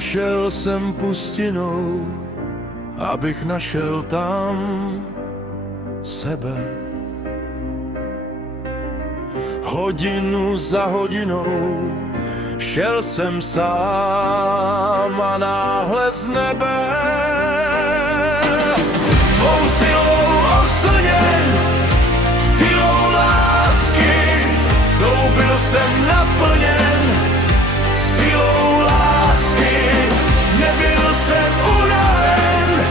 Prošel jsem pustinou, abych našel tam sebe. Hodinu za hodinou šel jsem sám a náhle z nebe tvou silou oslněn, silou lásky, tou byl jsem naplněn, silou lásky, nebyl jsem unaven,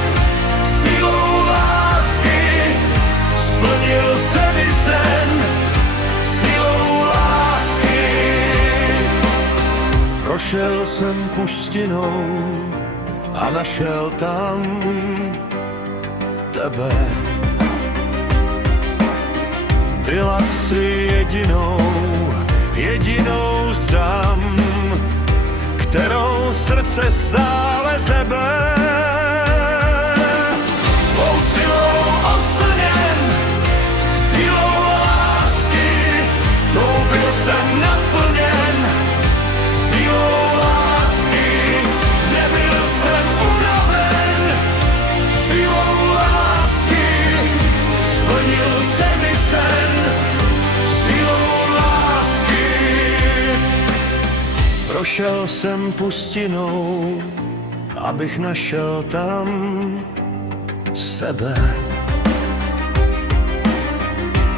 silou lásky, splnil se mi sen, silou lásky. Prošel jsem pustinou a našel tam tebe. Byla jsi jedinou tam, kterou srdce stále zebe. Tvou silou oslněn, silou lásky, tou byl jsem naplněn, silou lásky, nebyl jsem unaven, silou lásky, splnil se mi sen, silou lásky. Prošel jsem pustinou, abych našel tam sebe.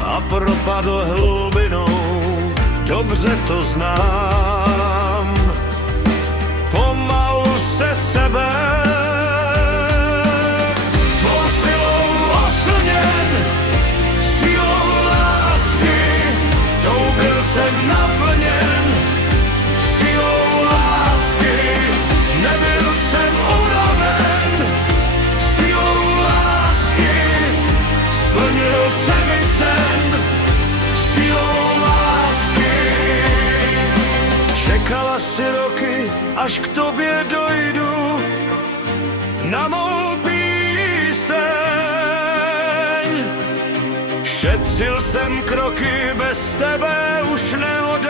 A propadl hlubinou, dobře to znám, pomalu se sebe. Tvou silou oslněn, silou lásky, tou byl jsem naplněn, silou lásky, nebyl jsem unaven, silou lásky, splnil se mi sen, silou lásky. Čekala si roky, až k tobě dojdu na mou píseň. Šetřil jsem kroky, bez tebe už neodejdu.